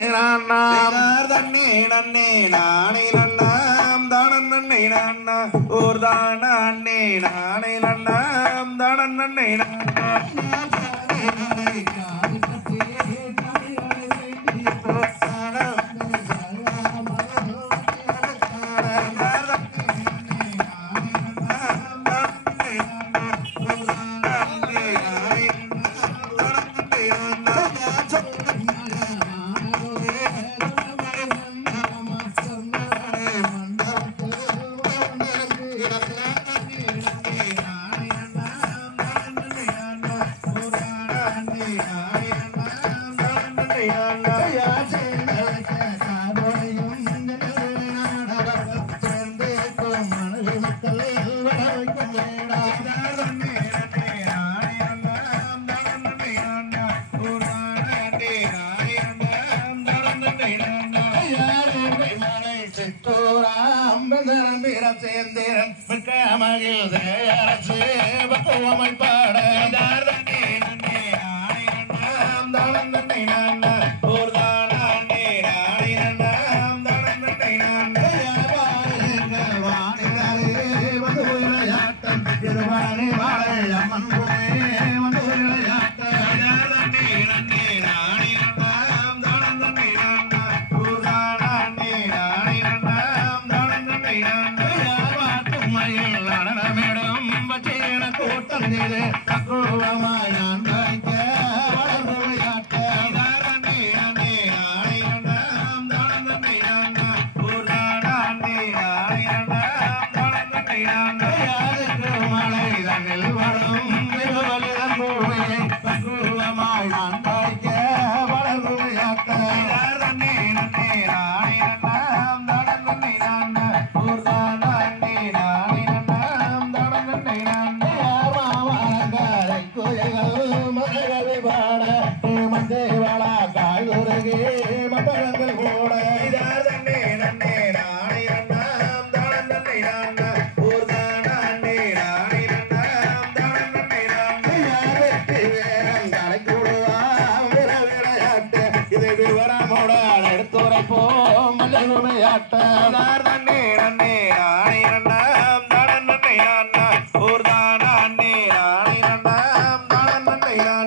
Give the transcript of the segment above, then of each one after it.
தன்னே நன்னே நானே நன்னாம் தானன் நன்னே நன்னா ஓர் தான அண்ணே நானே நன்னாம் தானன் நன்னே நன்னா சேந்திரன் மிக்க மகிழ் அரசு பக்குவமை பாட நன்னே நன்னே நானே நன்னாம் தானம் நன்னே நன்னா ஓர் தான அண்ணே நானே நன்னாம் தானம் நன்னே நன்னா வாணிகளே வந்து விளையாட்டம் திருவாணி வாழை அம்மன் வந்து விளையாட்டம் நன்னே நன்னே நானே நன்னாம் தானம் நன்னே நன்னா ஓர் தான அண்ணே நானே நன்னாம் தானம் நன்னே நன்னா கூட்டம் பக்குவமாய் நான் வைக்க வளர்ந்து விளையாட்ட நன்னே நன்னே நானே நன்னாம் தானம் நன்னே நன்னா ஓர் தான அண்ணே நானே நன்னாம் தானம் நன்னே நன்னா மலை தன்னில் வரும் பக்குவமாய் நான் வைக்க வளர்ந்து விளையாட்ட நன்னே நன்னே நானே நன்னாம் தானம் நன்னே நன்னா ஓர் தான அண்ணே நானே நன்னாம் தானம் நன்னே நன்னா மஞ்சேவாளா காய்கறே மப்பங்கள் கூட நன்னே நன்னே நானே நன்னாம் தானம் நன்னே நன்னா ஓர் தான அண்ணே நானே நன்னாம் தானம் நன்னே நன்னா வேகம் தலை கூடுவாம் விளையாட்டு இது விவரமோட எடுத்துரைப்போம் விளையாட்டு நன்னே நன்னே நானே நன்னாம் தானம் நன்னே நன்னா ஓர் தான அண்ணே நானே நன்னாம் தானம் நன்னே நன்னா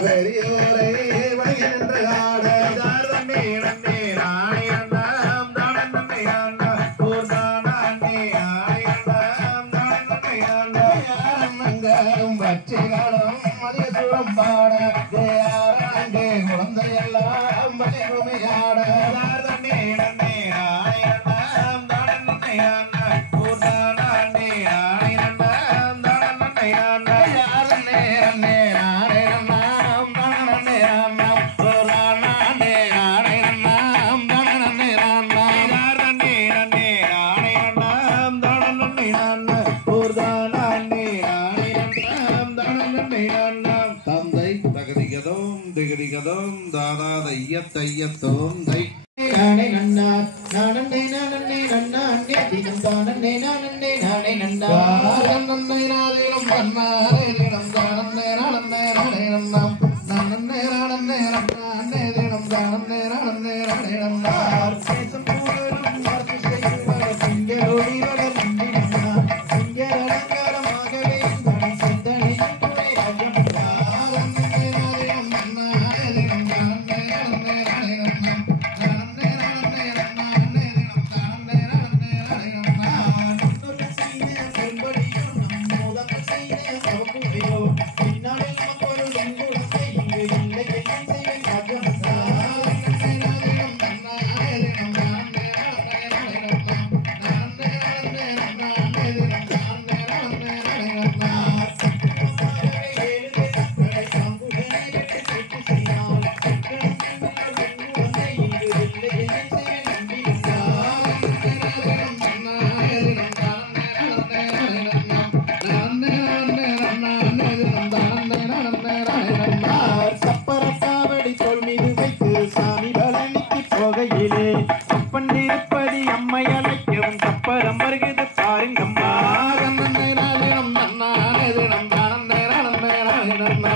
பெரியோரை வழிகின்ற நன்னே நன்னே நானே நன்னாம் தானம் நன்னே நன்னா ஓர் தான அண்ணே நானே நன்னாம் தானம் நன்னே நன்னா யாரும் பட்சிகளும் மதிய சூழம் பாட அங்கே குழந்தையெல்லாம் மலையாட நன்னே நன்னே நானே நன்னாம் தானம் நன்னே நன்னா ஓர் தான அண்ணே நானே நன்னாம் தானம் நன்னே நன்னா நன்னே நன்னே நானே தந்தை தகதிகதோம் திகதிகதோம் தாதா தையத்தோம் தை நானே நன்னா நானே நானே நன்னா அண்ணே தினம் தானே நானே நானே நன்னா நன்னே நாதிலம் பன்னாரே தினம் தானே நானே நானே நன்னா நன்னே நானே நன்னா அண்ணே தினம் தானே நானே நானே நன்னா சேசம் பூரம் வார்த்தை செய்வார் சிங்கரோடி வளர் நன்னா சிங்கரங்கரமாகவே தனி சிந்தனை துணை ராஜம் நன்னே நாதிலம் பன்னாரே தினம் தானே நானே நானே நன்னா Nana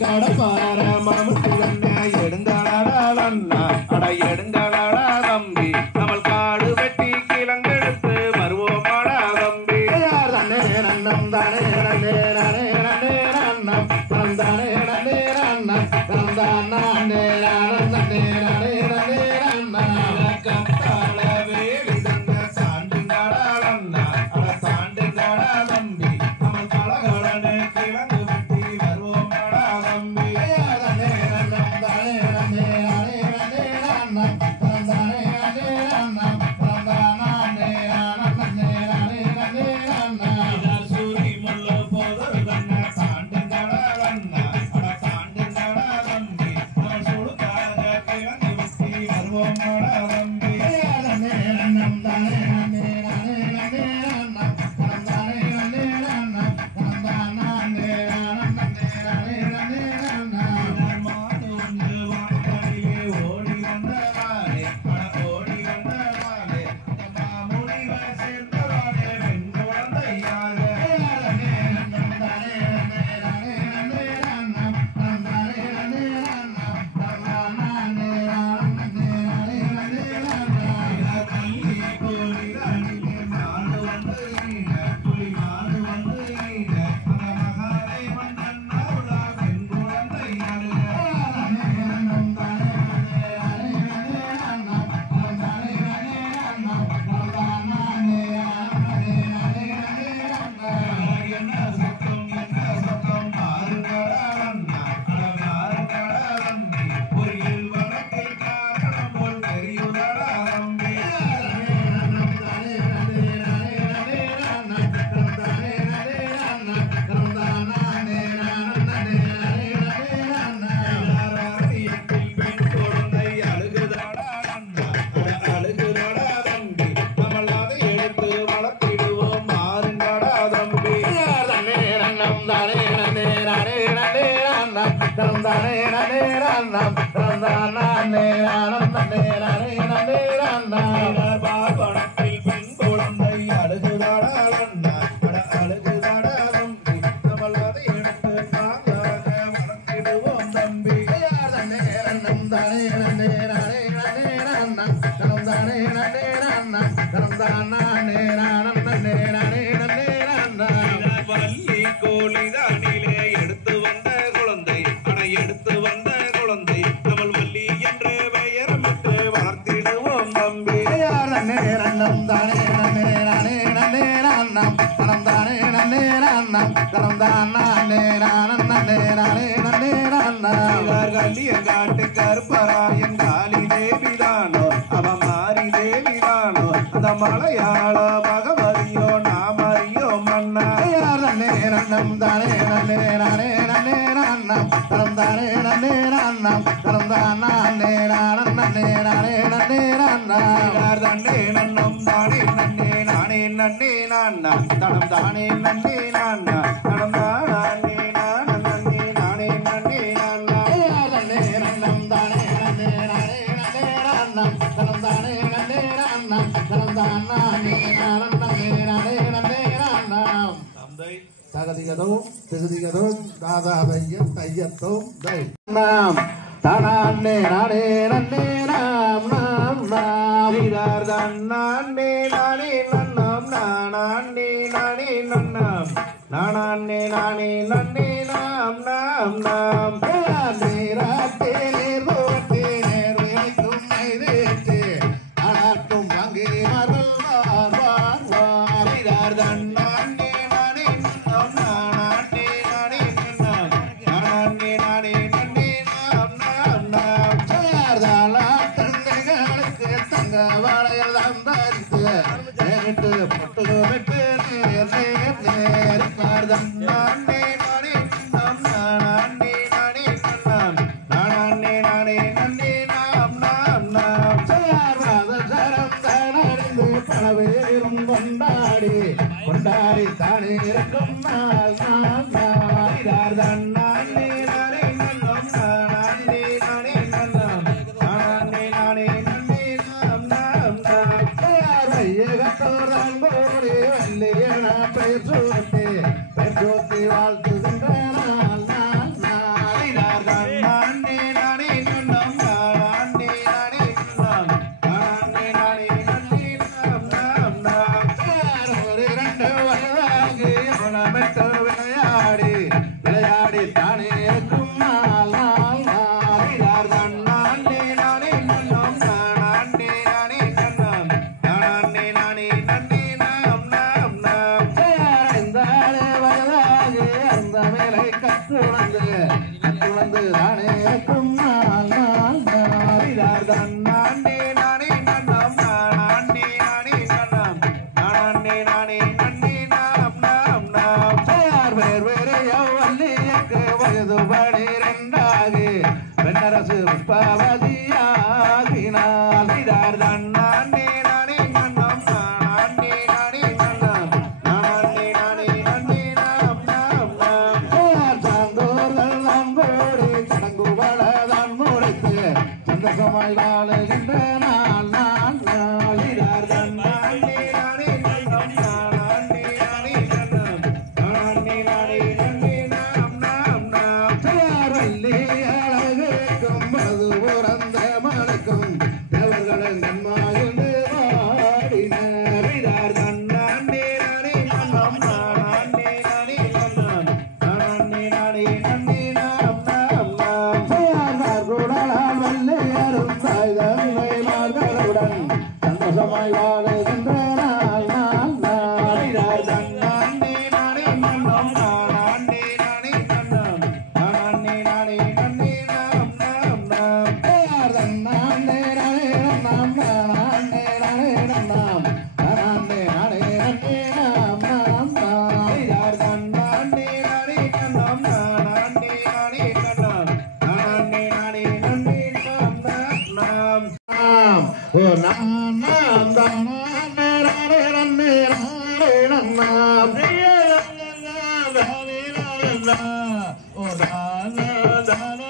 கடப்பார மனமுத்து தண்ணா எடுந்தாடா அட எடுந்தாடா தம்பி நம்மள் காடு வெட்டி கிழங்கெடுத்து வருவோமாடா தம்பி நன்னம் தானே நன்னே நானே நன்னே நன்னம் தந்தானே நன்னே நன்னம் தந்தானே நன்னே நானே நன்னே நன்னம் கத்தாள வேலி தந்த சாண்டுங்காடா அண்ணா அட சாண்டுங்காடா தம்பி நம்மள் கலகலனே கிழங்கு வெட்டி வருவோமாடா தம்பி தானே நன்னம் தானே நன்னே நானே நன்னே நன்னம் தந்தானே நன்னே நன்னம் தந்தானே நன்னே நானே நன்னே நன்னம் சூரி முள்ள போதர் தன்ன சாண்டுங்காடா அண்ணா அட சாண்டுங்காடா தம்பி நம்ம சுடுகாக கிழங்கு வெட்டி வருவோமாடா தம்பி தானே நன்னம் தானே நன்னே நானே நன்னே நன்னம் தந்தானே நன்னே நன்னம் தந்தானே நானே நன்னே நன்னம் மாடு ஒன்று வானடியே ஓடி வந்தவானே ஓடி வந்தவானே மாமுனிவ சேர்ந்தவானே பெண் குழந்தையாக தானே நன்னம் தானே நன்னே நானே நன்னே நன்னம் தந்தானே நன்னே நன்னம் தந்தானே நானே நன்னே நன்னம் கள்ளி கோழி ராணிக்கு மாடு வந்து நீன புலி மாடு வந்து நீன அந்த மகாதே மன்னன் அருளா பெண் குழந்தையாக தானே நன்னம் தானே நன்னே நானே நன்னம் தந்தானே நன்னே நன்னம் தந்தானே நானே நன்னே என்ன சத்தம் பாருங்கடா அண்ணா அட பாருங்கடா தம்பி பொறியில் வழக்கில் காரணம் போல் தெரியுதடா தம்பி நன்னம் தானே நன்னே நானே நன்னே நன்னம் தந்தானே நன்னே நன்னம் தந்தானே நானே நன்னே நன்னம் ராசியத்தில் பெண் குழந்தை அழுகுதடா அண்ணா அட அழுகுதடா தம்பி நம்மள் அதை எடுத்து வளர்த்திடுவோம் மாறுங்கடா தம்பி தானே நன்னம் தானே நன்னே நானே நன்னே நன்னம் தந்தானே நன்னே நன்னம் தந்தானே நன்னே நானே நன்னே நன்னம் பாபனத்தில் பெண் குழந்தை அழுகுதடா அண்ணா அட அழுகுதடா தம்பி நம்மள் அதை எடுத்து தாங்காக வளர்த்திடுவோம் தம்பி தானே நன்னம் தானே நன்னே நானே நன்னே நன்னம் தந்தானே நன்னே நன்னம் தந்தானே நன்னே நானே நன்னே நன்னம் வள்ளி கோழிதானிலே எடுத்து வந்த குழந்தை அட எடுத்து வந்த குழந்தை நம்மள் வள்ளி என்று பெயரமிட்டு வளர்த்திடுவோம் தம்பி தானே நன்னம் தானே நன்னே நானே நன்னே நன்னம் தந்தானே நன்னே நன்னம் தந்தானே நானே நானே நன்னம் கல்லிய காட்டு கருப்பராயன் காளி தேவிதானோ அவ மாறி தேவிதானோ அந்த மலையாள பகவதியோ நாம் அறியோ மன்னா தானே நன்னம் தானே நன்னே நானே நன்னே நன்னம் தந்தானே நன்னே நன்னம் தந்தானே நானே நன்னே நன்னம் தன்னே நன்னம் தானே நன்னே நானே நன்னே நன்னா தனம் தானே நன்னே நன்னா தனம் தானே நன்னே நானே நன்னே நன்னா தன்னே நன்னம் தானே நன்னே நானே நன்னே நன்னம் தனம் தானே நன்னே நன்னம் தனம் தானே நானே நன்னே நன்னம் தகதிகதும் திகதிகதும் தாதாதையம் தையத்தும் தை நாம் தானே நானே நன்னே நாம் நாம் நாம் இதார் தன்னே நானே நன்னம் நானே நானே நன்னம் நானே நானே நன்னே நாம் நாம் நாம் நேராட்டே நேர்வோட்டே நேர்வைக்கும் மைதேட்டே அனாட்டும் அங்கே மருள் வார் வார் வார் இதார் தன்னே நானே நன்னம் நானே நானே நன்னம் நானே நானே நன்னே நாம் நாம் நாம் சேர்தாலா தங்கைகளுக்கு தங்க வாழையில் தந்தரித்து நேரிட்டு பொட்டு விட்டு நேர் நேர் நேர் பார்தம் நானே நானே நன்னம் நானே நானே நன்னம் நானே நானே நன்னே நாம் நாம் நாம் சேர்வாத சரம் தானறிந்து பலவேறும் கொண்டாடி கொண்டாடி தானே இருக்கும் நாள் நாம் நாள் நானே நானே நன்னம் நானே நானே நன்னம் நானே நானே நன்னே நாம் நாம் நாம் ஐயகத்தோர் கோடி வல்லியன பேசுவதே பெற்றோத்தி வாழ்த்துகின்ற நாள் நாள் நாளினார் நானே நானே நன்னம் நானே நானே நன்னம் நானே நானே நன்னே நாம் நாம் நாம் ஒரு இரண்டு வயதாகி குணமிட்டு விளையாடி விளையாடி தானே இருக்கும் நாள் நாள் நாளினார் நானே நானே நன்னம் நானே நானே நன்னம் நானே நானே நன்னே நாம் நாம் நாம் அறிந்தாலே வயதாகி அந்த மேலை கற்றுணர்ந்து தானே இருக்கும் நாள் நாள் நாளினார் நானே நானே நன்னம் நானே நானே நன்னம் நானே நானே நன்னே நாம் நாம் நாம் வேறு வேறு வள்ளியக்கு வயது 12 பெண்ணரசு புஷ்பாவதியாகினாள் நானே நானே நன்னம் நானே நானே நன்னம் நானே நானே நன்னே நாம் நாம் நாம் சாந்தோர்கள் நம்போடு சடங்குவளதான் முடித்து சந்தோஷமாய் வாழுகின்ற நாள் நாள் நாளினார் நானே நானே நன்னம் நானே நானே நன்னம் நானே நானே நன்னே நாம் நாம் நாம் வள்ளி அழகுக்கும் மது உறந்த மணக்கும் தேவர்களின் நன்மாயிருந்து வாடினார் நானே நானே நன்னம் நானே நானே நன்னம் நானே நானே நன்னே நாம் நாம் நாம் குடலால் வள்ளியரும் தாய்தன்மை மார்களுடன் சந்தோஷமாய் வாழுகின்ற நாள் நாள் நாளினார் நானே நானே நன்னம் நானே நானே நன்னம் நானே நானே நன்னே நாம் நாம் நாம் நானே நானே நன்னம் நானே நானே நன்னம் நானே நானே நன்னே நாம் நாம் நாம் நானே நானே நன்னம் நானே நானே நன்னம் நானே நானே நன்னே நாம் நாம் நாம் ஓ நாம் நாம் நானே நானே நன்னே நானே நன்னம் ஓ தானா தானா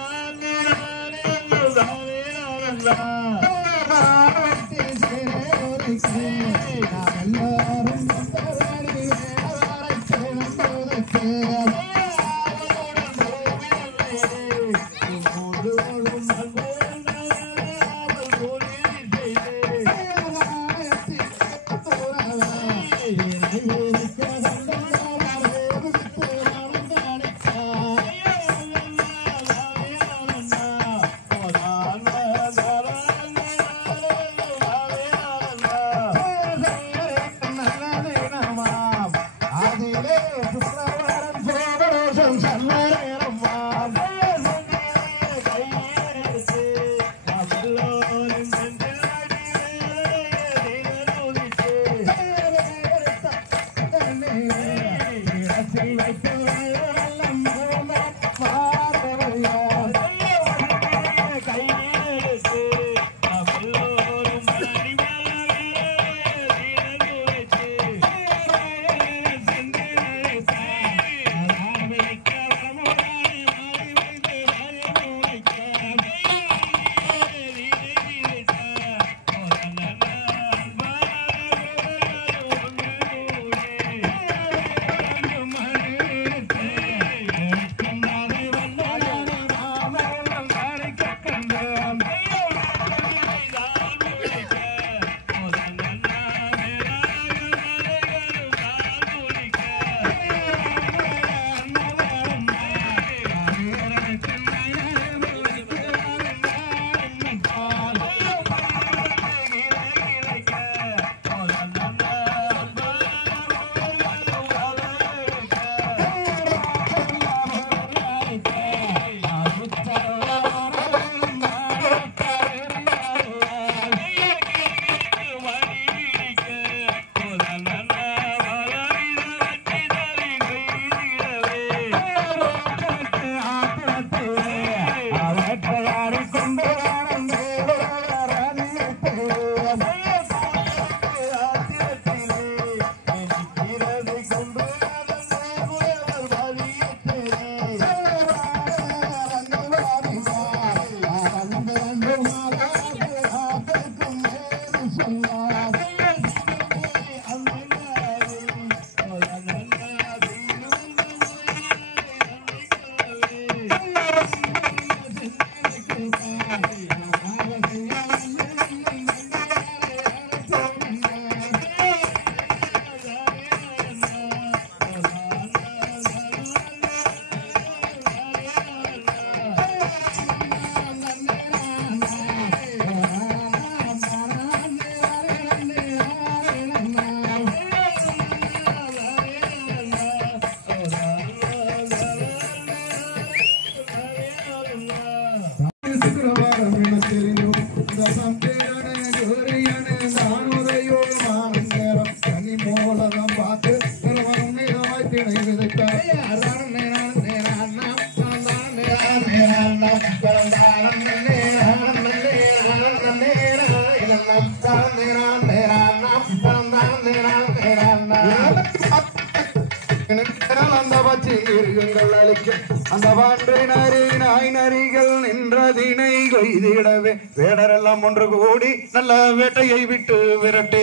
அந்த பச்சை மிருகங்கள் அழிக்க அந்த வான்றை நரி நாய் நரிகள் நின்றதினை கொய்திடவே வேடரெல்லாம் ஒன்று கூடி நல்ல வேட்டையை விட்டு விரட்டே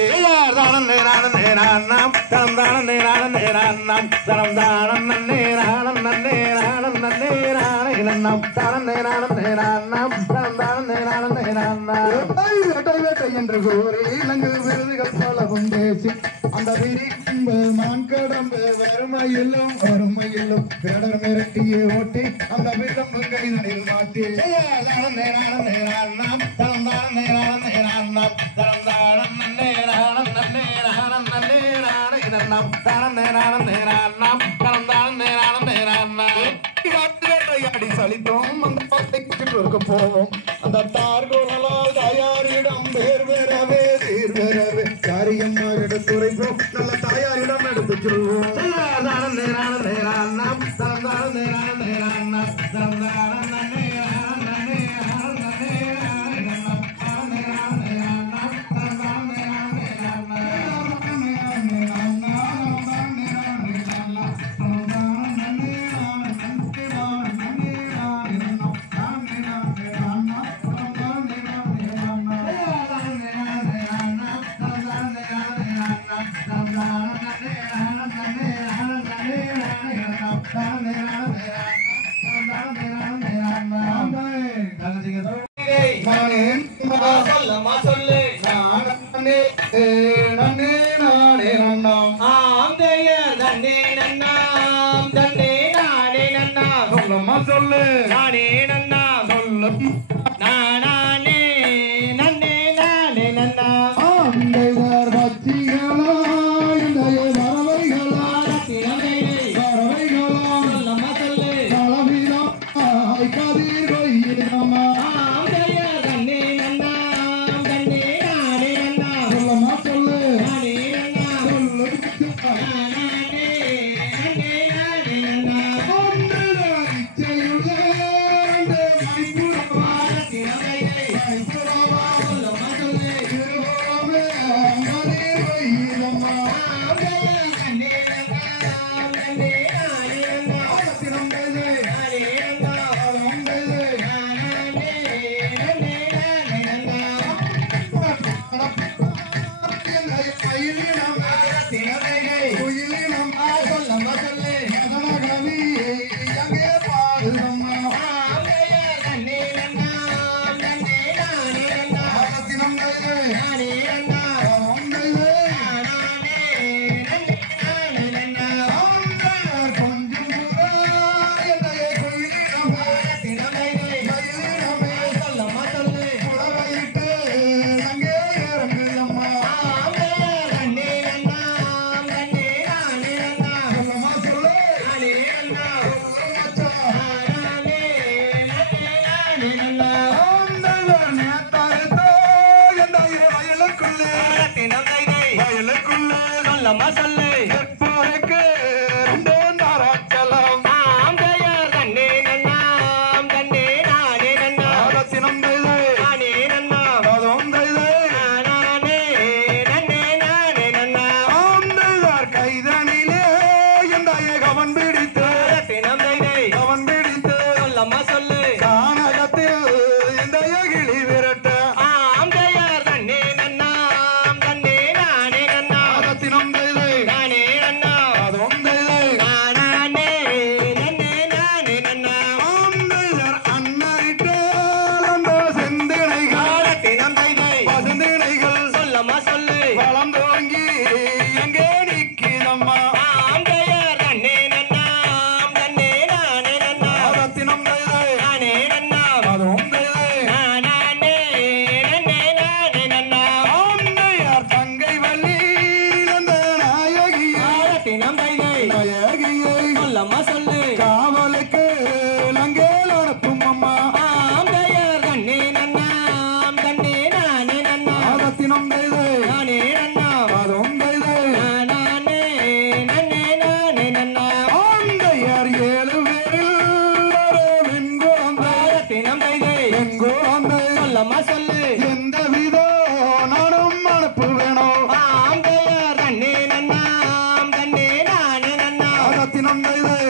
தானம் நேரான நேரானம் தனம் தானம் நேரான நேரானம் தனம் தானம் நேரானம் நேரானம் நேரான இனம் தானம் நேரான நேரானம் தனம் தானம் நேரான நேரானம் வேட்டை வேட்டை என்று கூறி இலங்கு விருதுகள் பலவும் பேசி அந்த விரிக்கும்பு மான் கடம்பு வறுமையிலும் வறுமையிலும் வேடர் மிரட்டியே ஓட்டி அந்த விளம்பு கைதனில் மாட்டி தானம் நேரான நேரானம் தனம் தானம் நேரான நேரானம் தனம் தானம் நேரானம் நேரானம் நேரான இனம் தானம் நேரான நேரானம் தனம் தானம் நேரான நேரானம் வேட்டையாடி சலித்தோம் அந்த பத்தைக்கு போவோம் அந்த தார்கோலால் தாயாரிடம் வேர் வேறவே தீர் வேறவே காரியம்மா எடுத்துரைப்போம் நல்ல தாயாரிடம் எடுத்து சொல்வோம் தானம் நேரான நேரானம் தனம் தானம் நேரான நேரானம் தனம் தானம் நேரான நேரான சொல்லு நானே நன்னா சொல்லு நானே நன்னே நானே நன்னா ஆந்தையார் பச்சிகளா இன்றைய வரவைகளா வரவைகளா சொல்லம்மா சொல்லு களவிலா கதிர் கொய்யிடம்மா ஆந்தையார் தன்னே நன்னா தன்னே நானே நன்னா சொல்லம்மா சொல்லு நானே நன்னா சொல்லு நானே நன்னே நானே நன்னா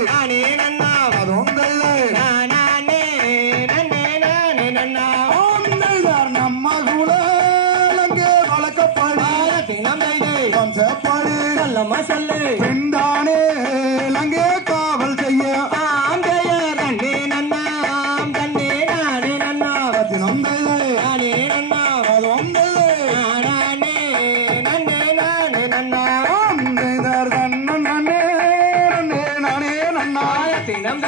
நானே நன்னா நானே நன்னே நானே நன்னா நம்ம சூழலங்கே வளர்க்கப்படி வம்சப்படி நல்லம்மா சொல்லு பெண்தானே லங்கே காவல் செய்ய தண்ணே நன்னா தண்ணே நானே நன்னா தினம் நானே நன்னா நானே நன்னே நானே நன்னா நானே நன்னா தினம்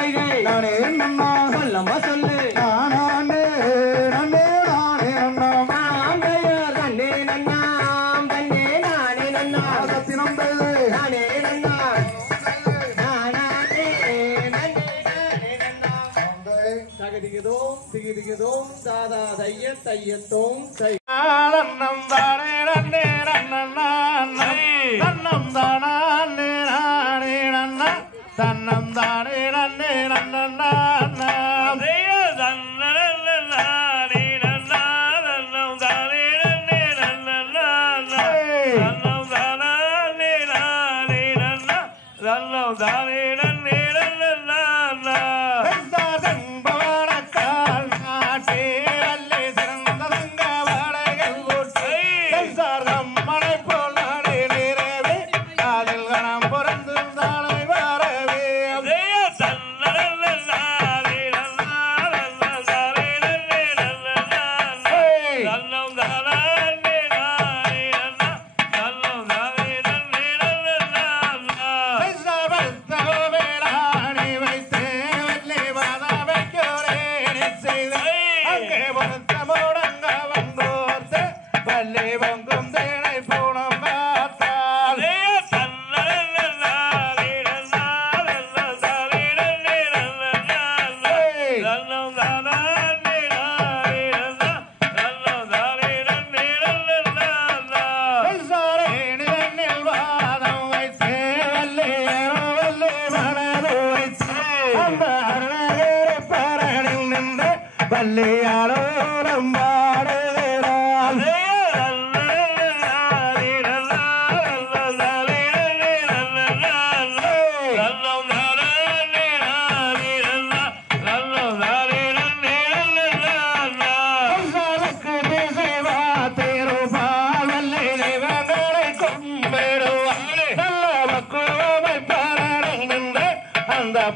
நானே நன்னா சொல்லம்மா சொல்லு நானே நன்னே நானே நன்னா தண்ணே நன்னா தண்ணே நானே நன்னா தினம் நானே நன்னா திகிதிகதோம் தாதா தையத்தோம் நன்னம் தானே நன்னே நன்னா நன்னம் தானே நானே நன்னா தன்னம் தானே நன்னே நன்னா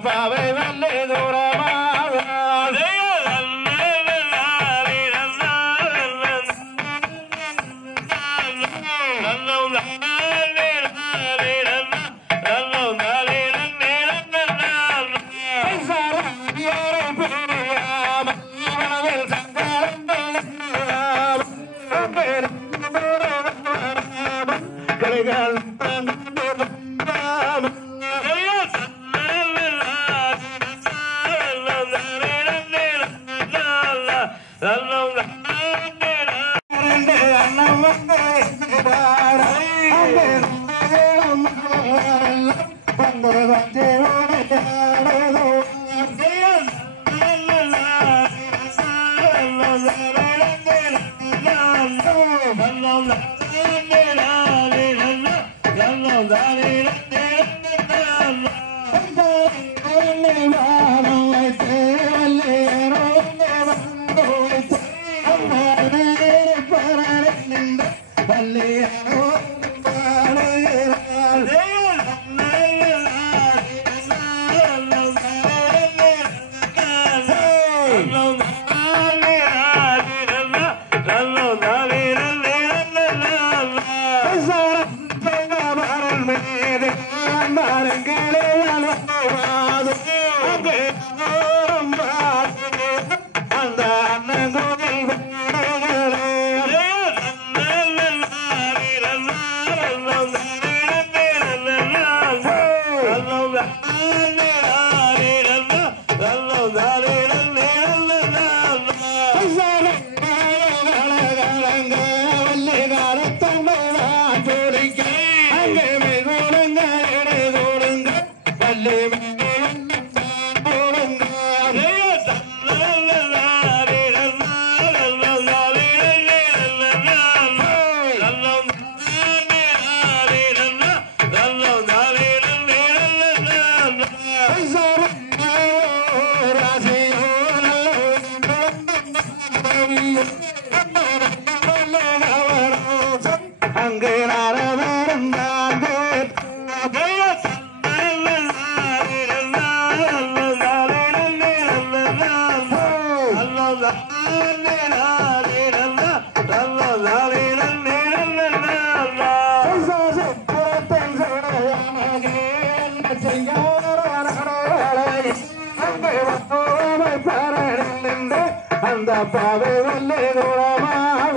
பாவை வல்லே அந்த பாவை வல்லே தூரமாக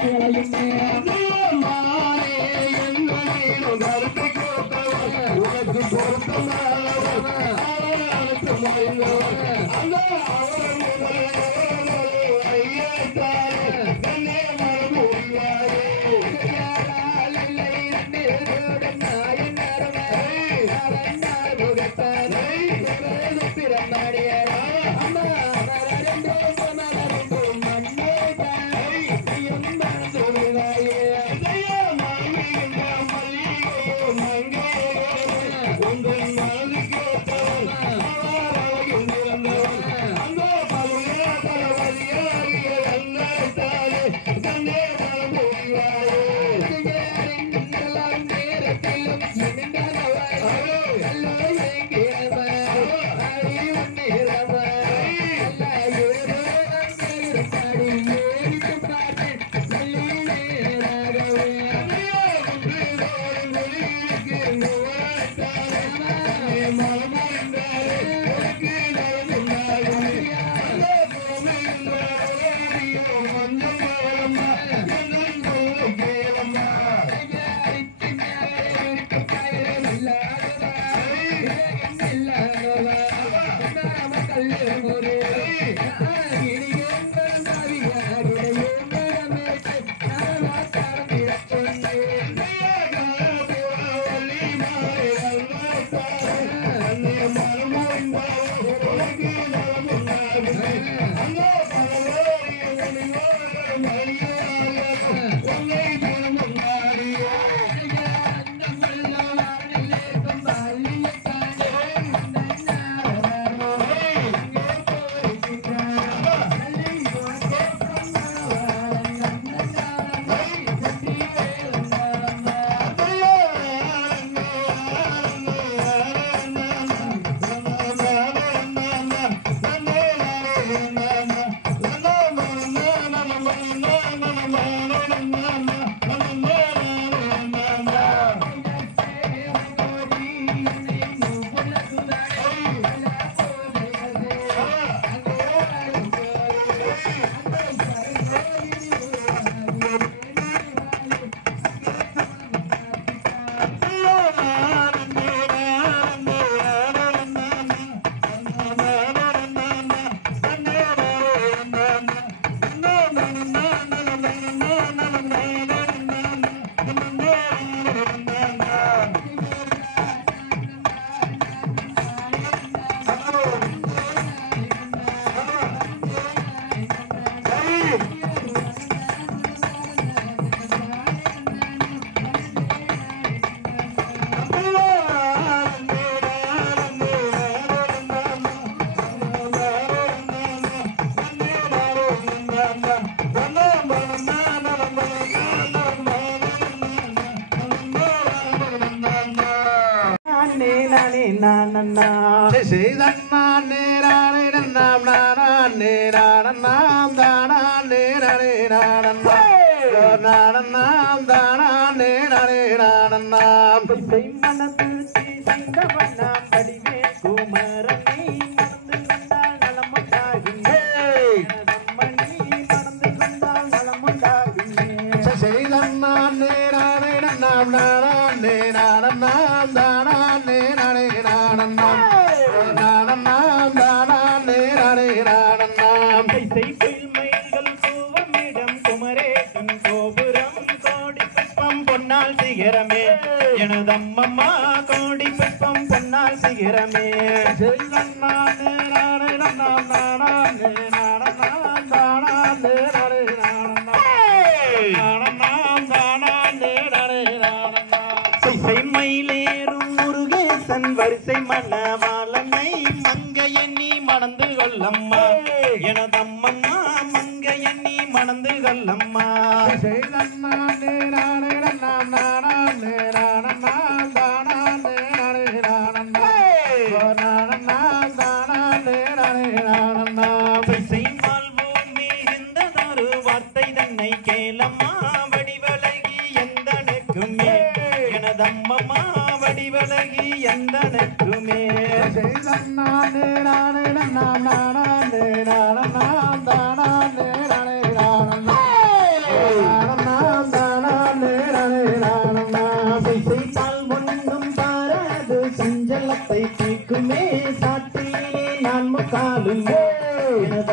Hey!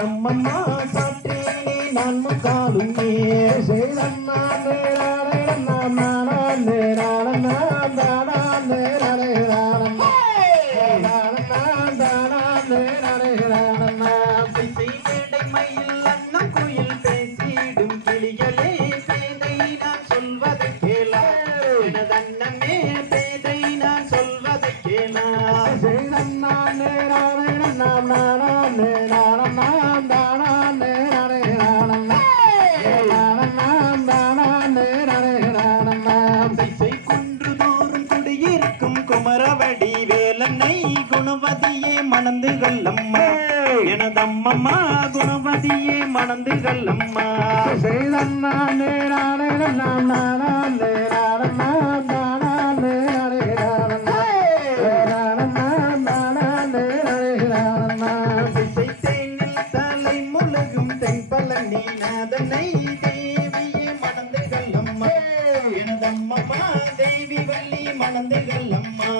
எனதம்மம்மா காற்றேனே நான் முத்தாலும் மயில் அண்ணம் குயில் பேசிடும் கிளிகளே பேதை நான் சொல்வதை கேளா எனதன்னமே பேதை நான் சொல்வதை கேளா குன்றுதோறும் குடியிருக்கும் குமரவடி வேலனை குணவதியே மணந்துகள் அம்மா எனதம்மம்மா குணவதியே மணந்துகள் அம்மா தலை முழுகும் தென்பழனி நாதனை தேவியே மணந்துகள் அம்மா எனதம்மம்மா தேவி வள்ளி மணந்துகள் அம்மா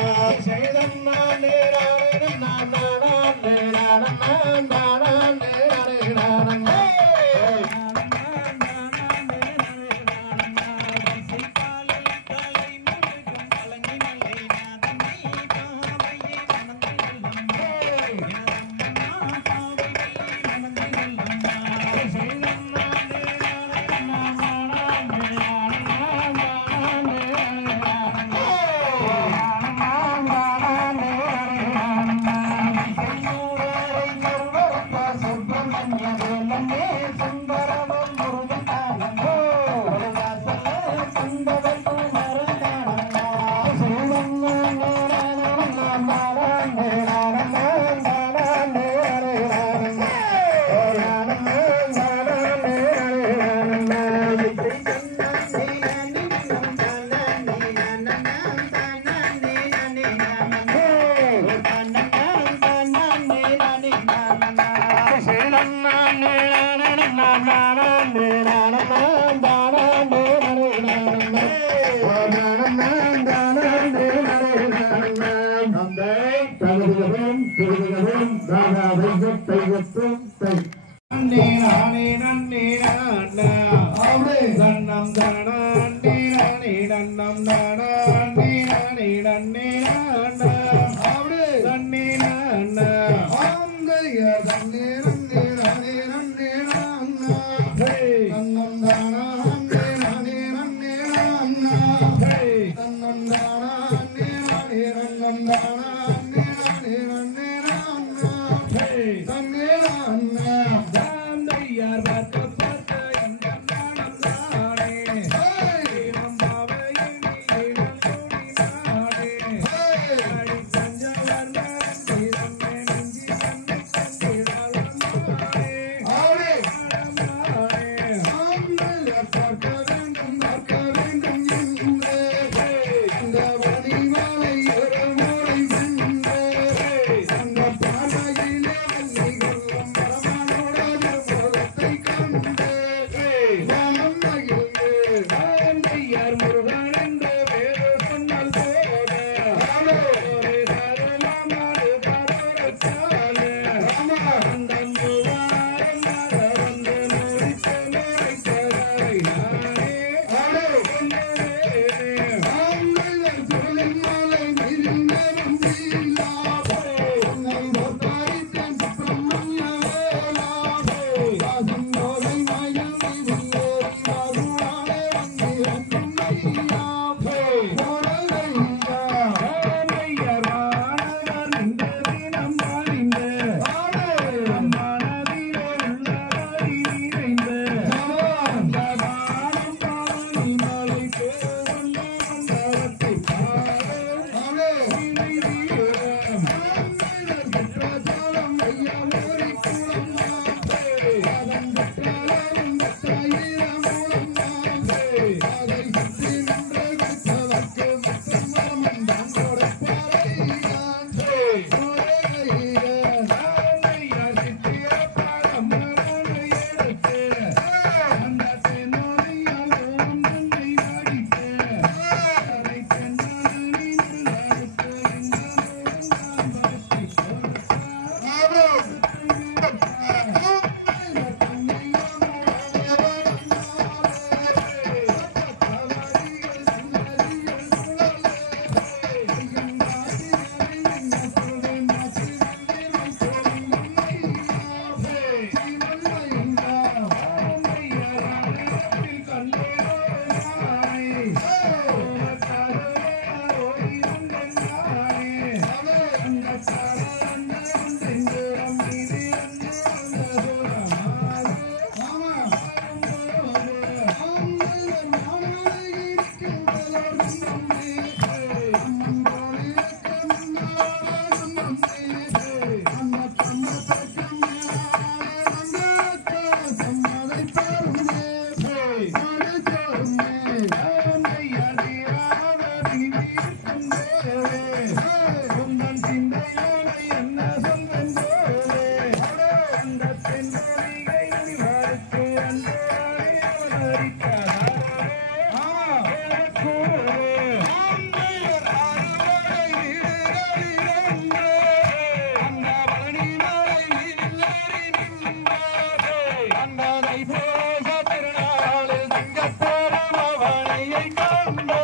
தைப்பூச திருநாளில் தங்கப்பெரும் அவனையை கண்டு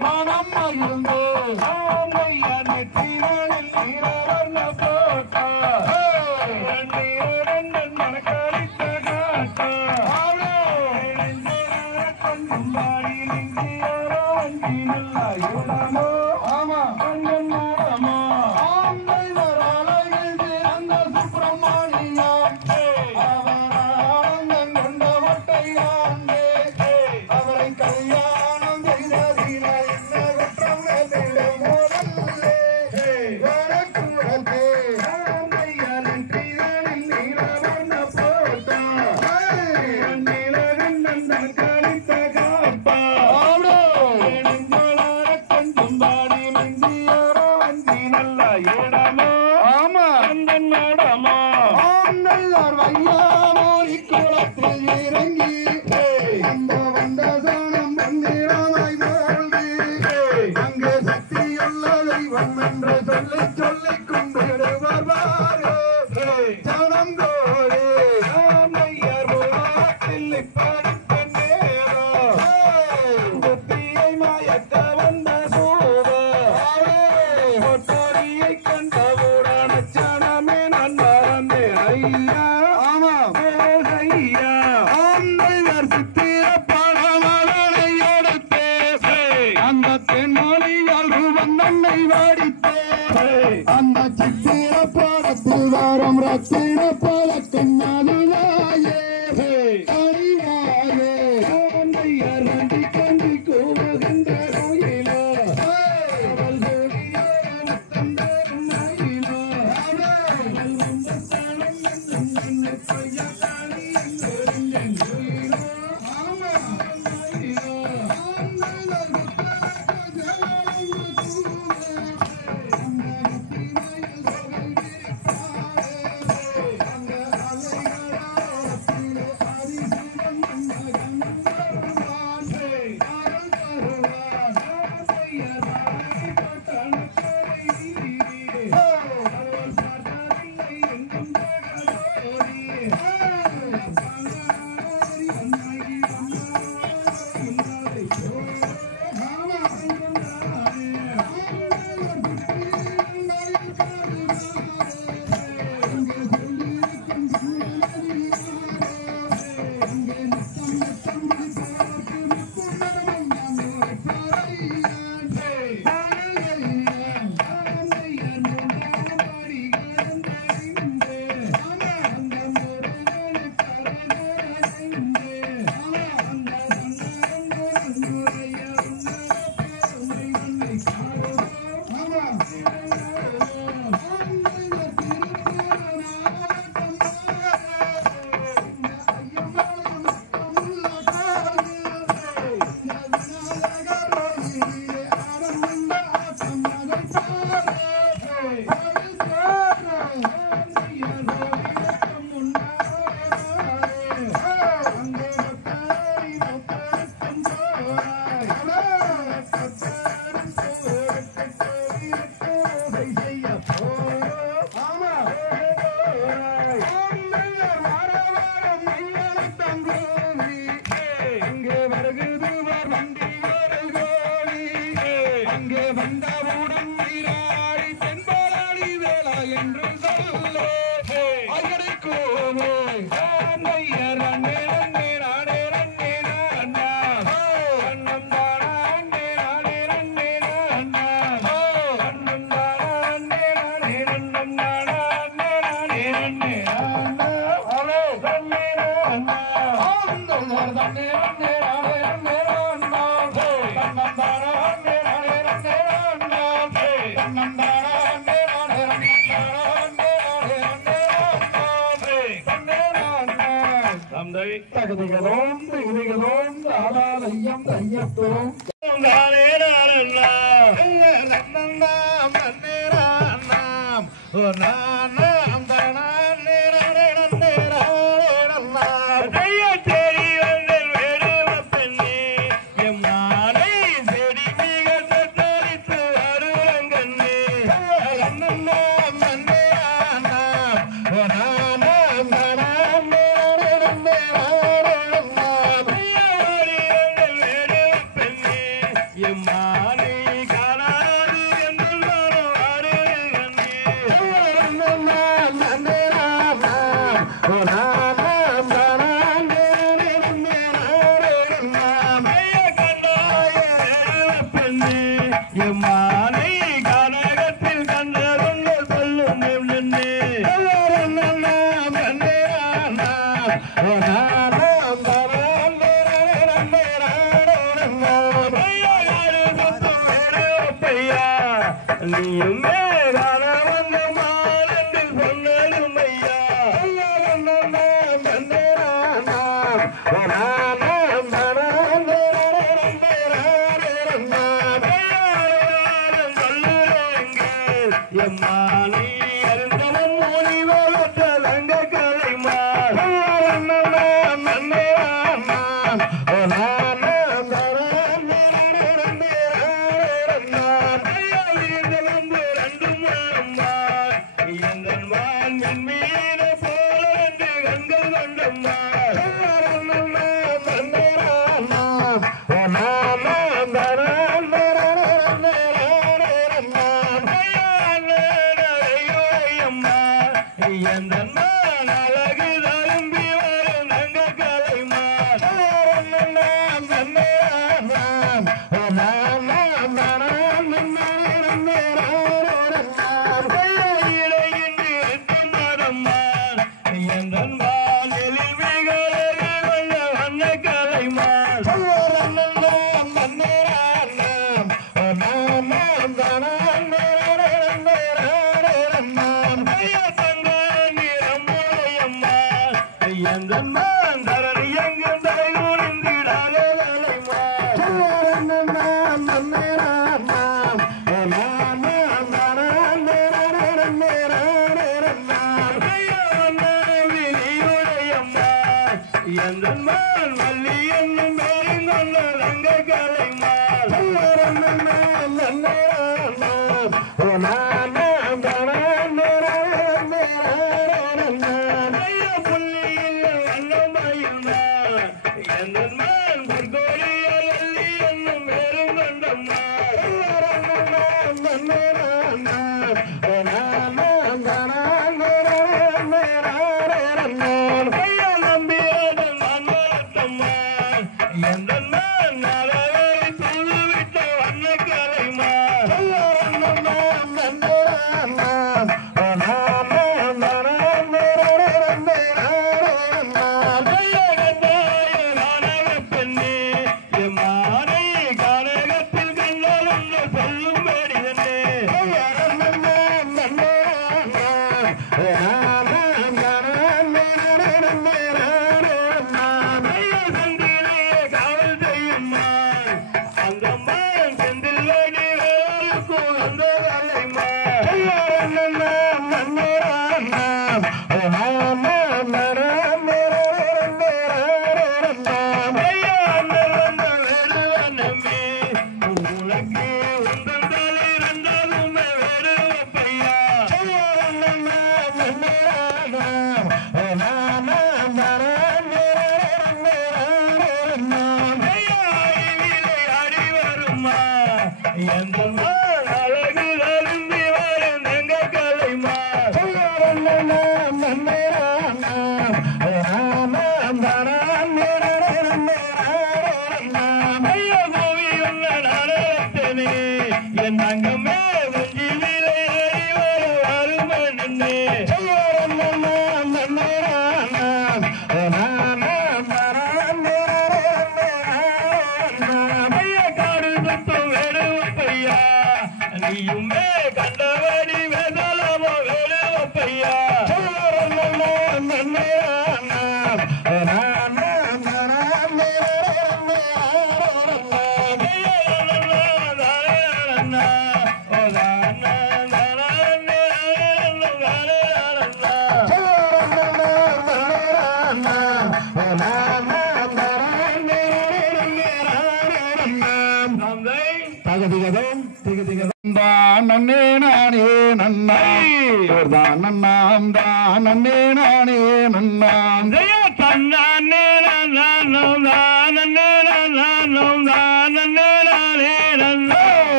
மனம் மகிழ்ந்து ஐயா நெற்றிகளில் நீரவர்ண போட்டா நீரண்டன் மனக்களித்த காட்டா கொஞ்சம் பாடி நெஞ்சியாரோ வஞ்சி நல்லா யுடமோ ஆமா கொஞ்சம் நாடமோ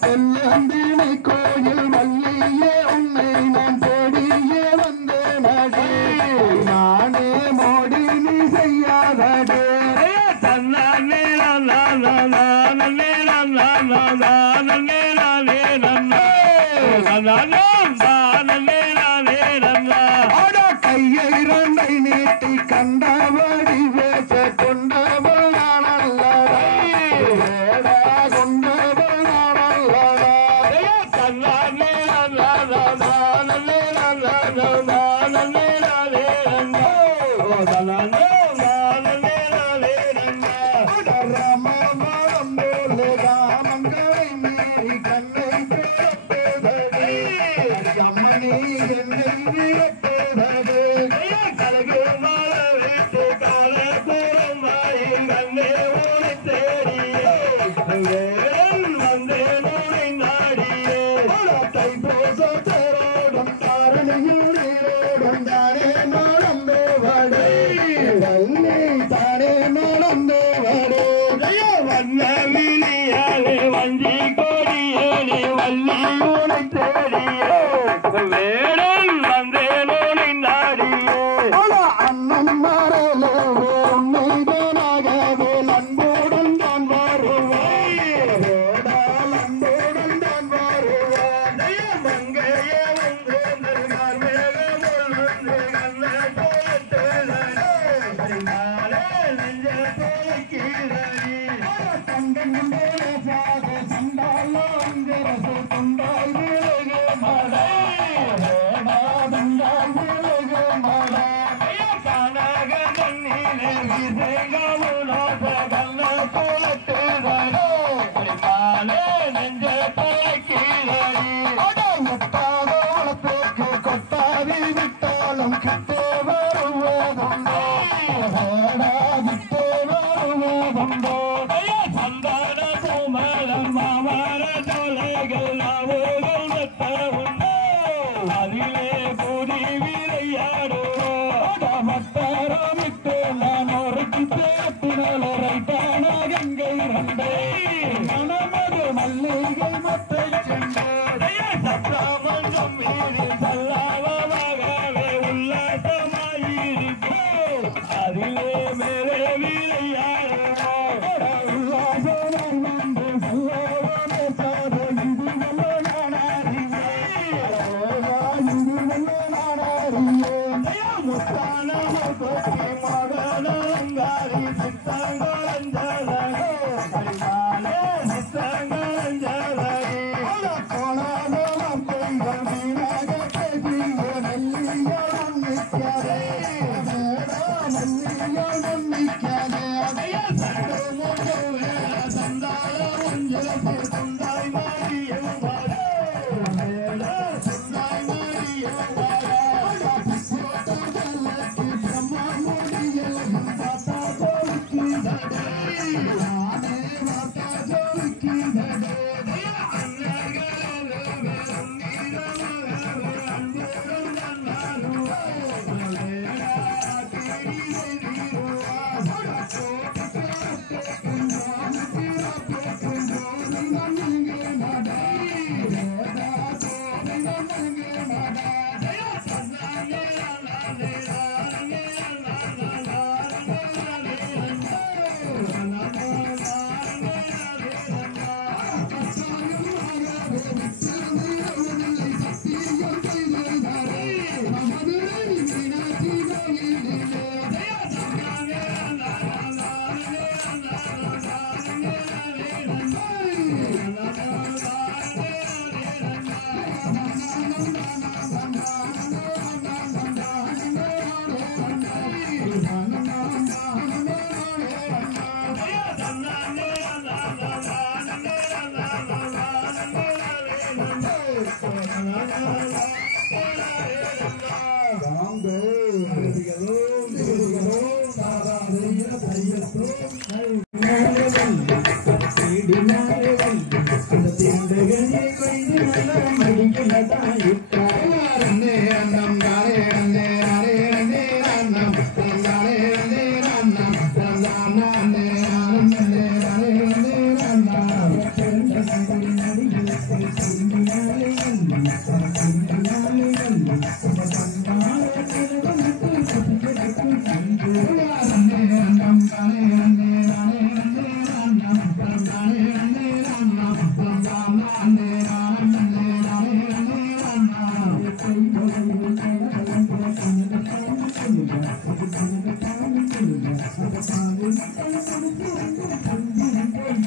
செல்லந்தினை கோயில் மல்லியே உன்னை நான் தேடியே வந்தேன் நானே மோடி நீ செய்யாதே கையை இரண்டை நீட்டி கண்டபடி பேச கொண்டவள் நானல்லடா கொண்டவள் நானல்லடா ராமம் போல ராமங்களை மீறி கண்ணை பிறப்பதே அம்மனே என்னை விழப்பதே கலகு மால வைத்து காலபுரம் வாயில் கண்ணே உனை தேடியே வந்தேன் உனை நாடியே தைப்பூச தேரோடும் தாரணியில் நீரோடும் தானே நடந்தவடே தானே நடந்தவடே வண்ண விழியாலே வஞ்சி கொடியோனே வள்ளி உனை தேடியே வேடன் வந்தேன் உனை நாடியே அண்ணன் மாறலே உன்னை தானாகவே அன்போடன் தான் வருவேன் அன்போடன் தான் வருவேன் மங்கைய கொட்டாவி விட்டாலும் கிட்டே வருவதுண்டோ கிட்டே வருவதுண்டோ சந்தான சோமலம் மாமர தொலைகள் நாவுகள் வெட்ட உண்டோ அதிலே கூடி விளையாடுவோம் மத்தரமிட்டு நான் ஒரு கிட்டத்தினரை தான கங்கை ரண்டை மனமது மல்லிகை மத்தை சென்றே சத்தாமஞ்சம் மீறி சல்லாவமாகவே உல்லாசமாயிருப்போ அதிலே மேலே விளையாடுவோம் உல்லாசமாய் வந்து சல்லாவமே சாத இதுவல்ல நானாரியே இதுவல்ல நானாரியே முத்தான கொத்தி மகனங்காரி சித்தங்களஞ்சலகோ பரிமாலே சித்தங்களஞ்சலகி கோணாதோம் பெய்கள் மீனாக பேசிய நெல்லியோடும் நிற்காதே நெல்லியோடும் நிற்காதே சட்டை மூட்டு வேற சந்தால உஞ்சலத்தை சொந்தாய் மாறியும் வாடே சொந்தாய் மாறியும் வாடே பிரம்மா மொழியில் பார்த்தா போலிக்கிதடே நானே பார்த்தா ஜோலிக்கிதடே I'm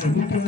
Amen.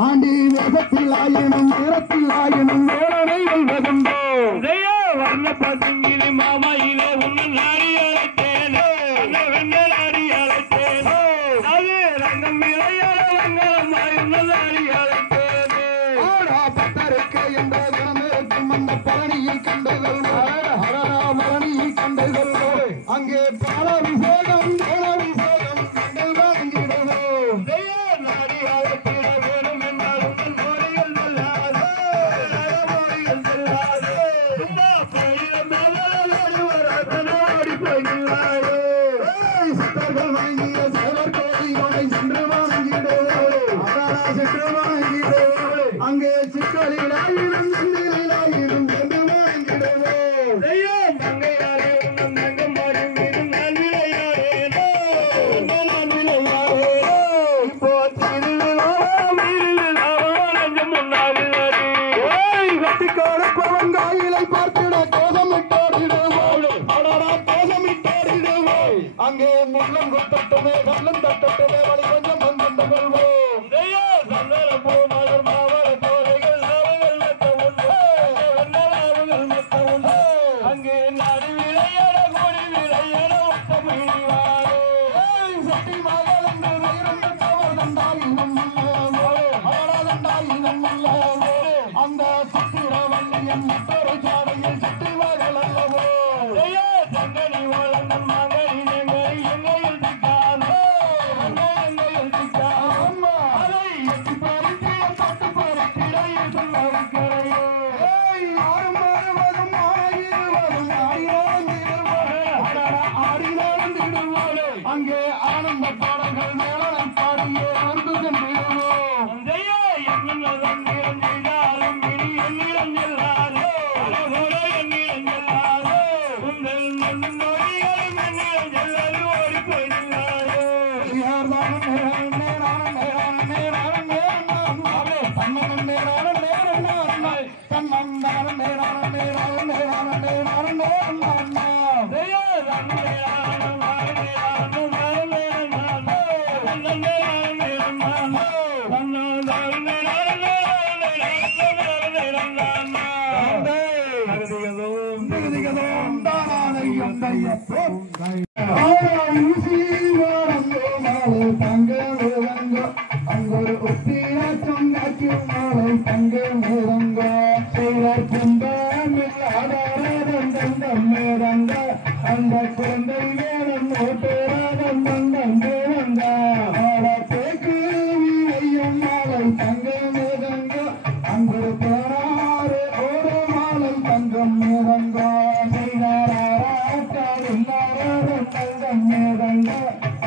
ஆண்டி வேகத்தில் ஆயினும் நேரத்தில் ஆயினும் வேறனை வெல்வதுண்டோ வர்ண பசுங்கிலி மாமாயிலே உன்னை நாடி அழைத்தேனே நாடி அழைத்தேனே அது ரங்கம் இளையாட வங்கரமாய் நாடி அழைத்தேனே பத்தருக்கு என்ற தினமேற்கும் அந்த பழனியில் கண்டுகள் பழனியில் கண்டுகள் அங்கே பாலாபிஷேகம் பாலாபிஷேகம் கண்டல் வாங்கிடுவோ நாடி அழைத்திட வேணும் என்றால் உங்கள் மொழிகள் நல்லாது மொழிகள் செல்லாது சித்தர்கள் வாங்கிய சேவர் கோழியோட சென்று வாங்கிடுவோம் அங்கே சிக்கலிலாயிரும் சிந்திலாயிரும் சென்று வாங்கிடுவோம் மங்கையாரே உன்னம் நங்கம் மாறி மீது நான் விளையாடேனோ நான் விளையாடேனோ இப்போ திருவிழாவா முன்னாடி கட்டிக்காடு பவங்காயிலை பார்த்திட கோஷமிட்டாடிடுவோம் கோஷமிட்டாடிடுவோம் அங்கே முள்ளம் கொட்டட்டுமே கள்ளம் தட்டட்டுமே வழி கொஞ்சம் வந்து கொள்வோம் மலர் மாவள தோரைகள் அங்கே நாடு விளையாட கோடி விளையாட ஒப்பமிழிவாரே சட்டி மகள் என்று வைரந்த தவறந்தாயினும் அவளதண்டாயினும் அந்த சுத்திரவல்லியன் மற்றொரு சாடையில் சுற்றி மகள் அல்லவோ சங்கனி வளர்ந்த மகள் எங்கையில் திக்கானோ எங்கையில் திக்கானோ அதை எட்டி பறித்து பட்டு பறித்திடையில் சொன்னவர்களையோ ஆறும் வருவதும் ஆகிடுவதும் ஆடினாந்திடுவோம் அங்கே ஆனந்த பாடல்கள் மேலே பாடியே வந்து சென்றிடுவோம் என்னிடம் இனி என்னிடம் செல்லாதோ என்னிடம் செல்லாதோ உங்கள் நொடிகளும் என்னிடம் செல்லாது ஓடி போயிடுவாரோ அங்கொரு உத்திராட்சம் காட்டும் மாலை தங்க மேரங்க மேரங்க அந்த குழந்தை வேடம் ஓட்டேராதம் மேரங்க தேக்கு வீரையும் மாலை தங்க மேரங்க அங்கொரு போனாறு ஓட மாலை தங்கம் மேரங்க தங்கம் மேரங்க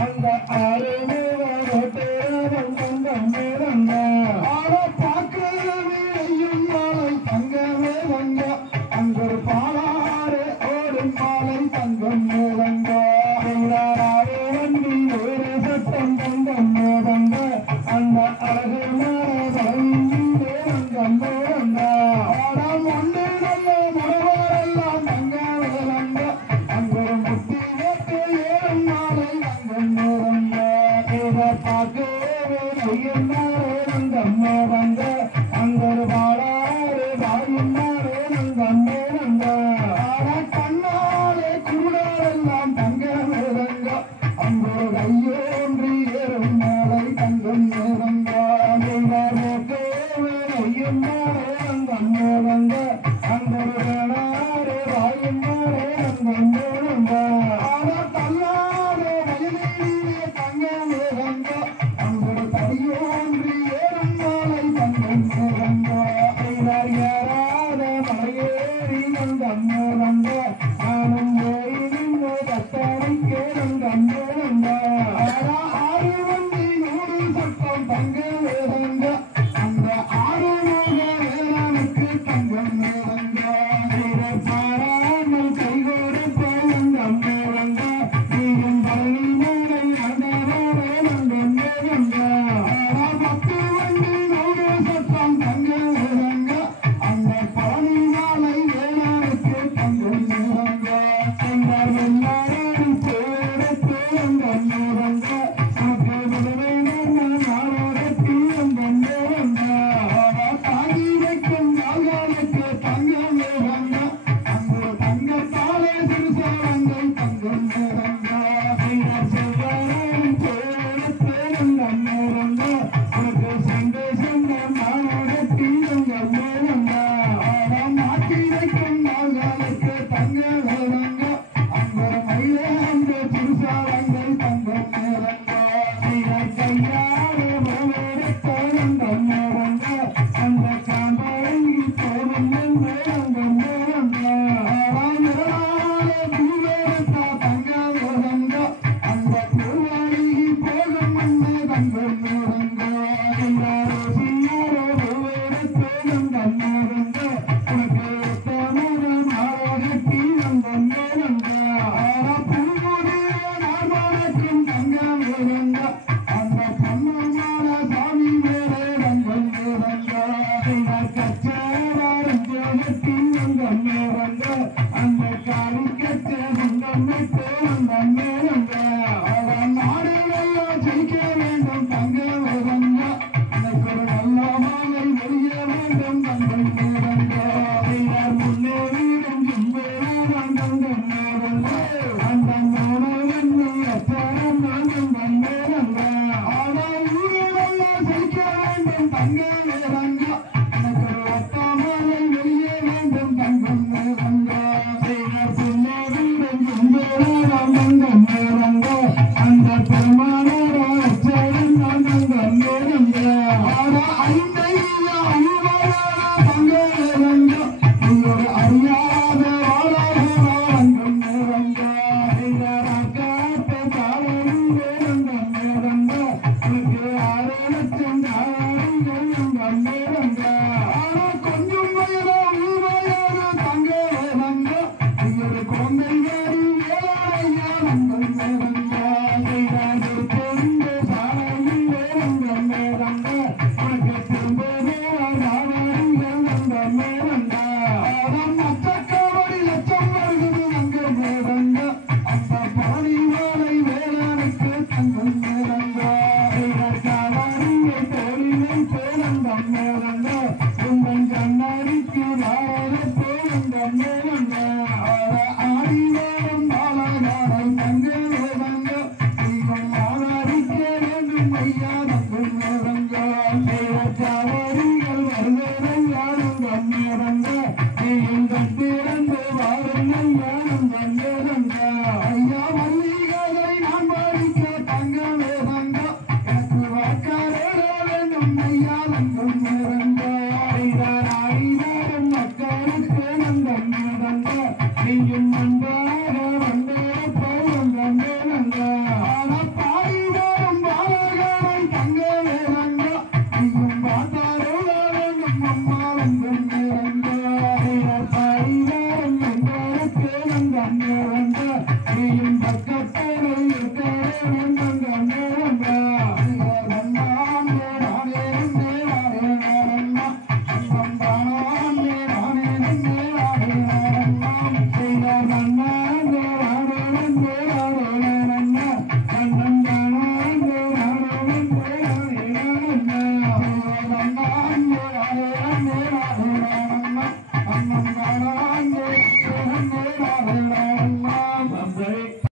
அந்த ஆறு மேரம் ஓட்டேராதம் தங்கம் மேரங்க ஆட பாக்கு வீரையும் மாலை தங்க மேரங்க அங்கொரு பாலாறு ஓடும் மாலை தங்கம் மேரங்க வண்டி ஒரு சட்டம் தங்கம் மேரங்க அந்த அழகு தங்கம் மேரங்க ஆடம் ஒன்று நல்ல முழுவரெல்லாம் தங்க மேரங்க அங்கொரு முத்தி வைத்து ஏறும் மாலை தங்கம் மேரங்க பாக்கு வீரையும் மாலை தங்கம் மேரங்க அங்கொரு பாலாறு வாயும் மாலை தங்கம் மேரங்க கண்ணாலே குருடாரெல்லாம் தங்க மேரங்க அங்கொரு கையோன்றி ஏறும் மாலை தங்கம் மேரங்க வீரையும் மாலை தங்கம் மேரங்க அங்கொரு வேளாறு வாயும் மாலை தங்கம் மேரங்க தள்ளாதே வயலிலே தங்க மேரங்க அங்கொரு கையோன்றி Thank you.